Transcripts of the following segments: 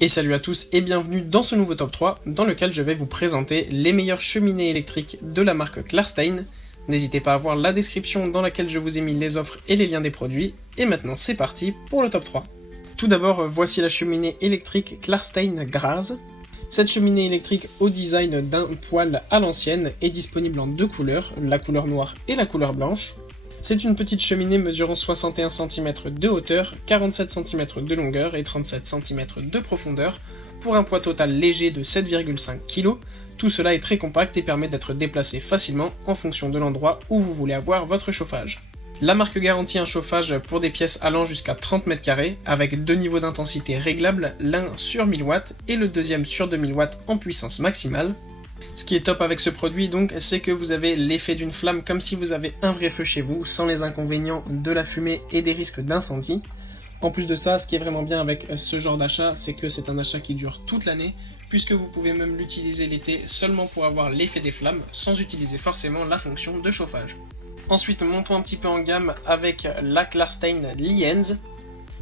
Et salut à tous et bienvenue dans ce nouveau top 3 dans lequel je vais vous présenter les meilleures cheminées électriques de la marque Klarstein. N'hésitez pas à voir la description dans laquelle je vous ai mis les offres et les liens des produits. Et maintenant c'est parti pour le top 3. Tout d'abord, voici la cheminée électrique Klarstein Graz. Cette cheminée électrique au design d'un poêle à l'ancienne est disponible en deux couleurs, la couleur noire et la couleur blanche. C'est une petite cheminée mesurant 61 cm de hauteur, 47 cm de longueur et 37 cm de profondeur, pour un poids total léger de 7,5 kg. Tout cela est très compact et permet d'être déplacé facilement en fonction de l'endroit où vous voulez avoir votre chauffage. La marque garantit un chauffage pour des pièces allant jusqu'à 30 m², avec deux niveaux d'intensité réglables, l'un sur 1000 watts et le deuxième sur 2000 watts en puissance maximale. Ce qui est top avec ce produit donc, c'est que vous avez l'effet d'une flamme comme si vous avez un vrai feu chez vous, sans les inconvénients de la fumée et des risques d'incendie. En plus de ça, ce qui est vraiment bien avec ce genre d'achat, c'est que c'est un achat qui dure toute l'année, puisque vous pouvez même l'utiliser l'été seulement pour avoir l'effet des flammes, sans utiliser forcément la fonction de chauffage. Ensuite, montons un petit peu en gamme avec la Klarstein Lienz.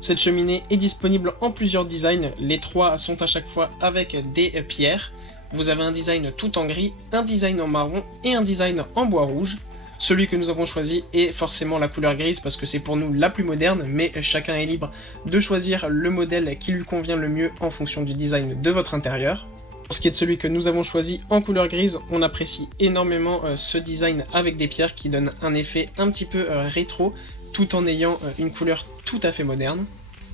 Cette cheminée est disponible en plusieurs designs, les trois sont à chaque fois avec des pierres. Vous avez un design tout en gris, un design en marron et un design en bois rouge. Celui que nous avons choisi est forcément la couleur grise parce que c'est pour nous la plus moderne, mais chacun est libre de choisir le modèle qui lui convient le mieux en fonction du design de votre intérieur. Pour ce qui est de celui que nous avons choisi en couleur grise, on apprécie énormément ce design avec des pierres qui donne un effet un petit peu rétro, tout en ayant une couleur tout à fait moderne.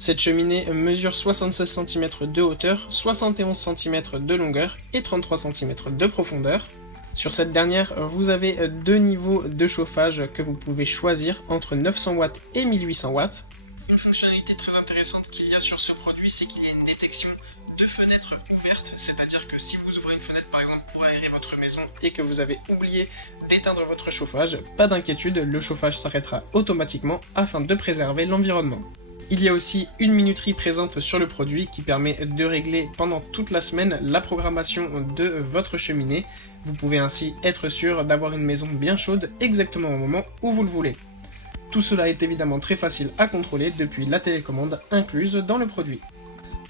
Cette cheminée mesure 76 cm de hauteur, 71 cm de longueur et 33 cm de profondeur. Sur cette dernière, vous avez deux niveaux de chauffage que vous pouvez choisir entre 900 watts et 1800 watts. Une fonctionnalité très intéressante qu'il y a sur ce produit, c'est qu'il y a une détection de fenêtres ouvertes, c'est-à-dire que si vous ouvrez une fenêtre par exemple pour aérer votre maison et que vous avez oublié d'éteindre votre chauffage, pas d'inquiétude, le chauffage s'arrêtera automatiquement afin de préserver l'environnement. Il y a aussi une minuterie présente sur le produit qui permet de régler pendant toute la semaine la programmation de votre cheminée. Vous pouvez ainsi être sûr d'avoir une maison bien chaude exactement au moment où vous le voulez. Tout cela est évidemment très facile à contrôler depuis la télécommande incluse dans le produit.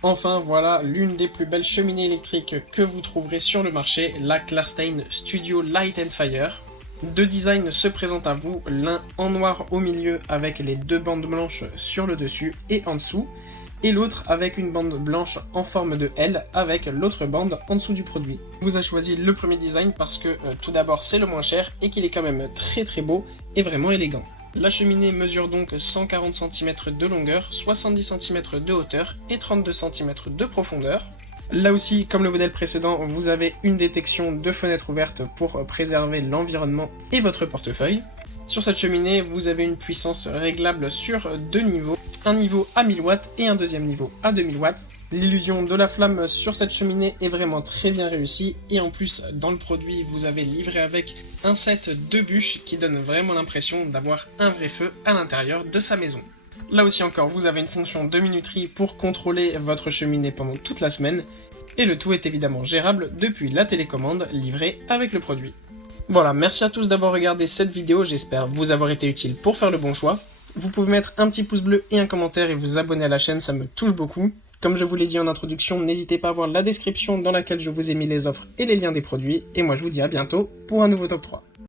Enfin voilà l'une des plus belles cheminées électriques que vous trouverez sur le marché, la Klarstein Studio Light and Fire. Deux designs se présentent à vous, l'un en noir au milieu avec les deux bandes blanches sur le dessus et en dessous, et l'autre avec une bande blanche en forme de L avec l'autre bande en dessous du produit. Je vous ai choisi le premier design parce que tout d'abord c'est le moins cher et qu'il est quand même très beau et vraiment élégant. La cheminée mesure donc 140 cm de longueur, 70 cm de hauteur et 32 cm de profondeur. Là aussi, comme le modèle précédent, vous avez une détection de fenêtres ouvertes pour préserver l'environnement et votre portefeuille. Sur cette cheminée, vous avez une puissance réglable sur deux niveaux, un niveau à 1000 watts et un deuxième niveau à 2000 watts. L'illusion de la flamme sur cette cheminée est vraiment très bien réussie et en plus, dans le produit, vous avez livré avec un set de bûches qui donne vraiment l'impression d'avoir un vrai feu à l'intérieur de sa maison. Là aussi encore, vous avez une fonction de minuterie pour contrôler votre cheminée pendant toute la semaine, et le tout est évidemment gérable depuis la télécommande livrée avec le produit. Voilà, merci à tous d'avoir regardé cette vidéo, j'espère vous avoir été utile pour faire le bon choix. Vous pouvez mettre un petit pouce bleu et un commentaire et vous abonner à la chaîne, ça me touche beaucoup. Comme je vous l'ai dit en introduction, n'hésitez pas à voir la description dans laquelle je vous ai mis les offres et les liens des produits, et moi je vous dis à bientôt pour un nouveau top 3.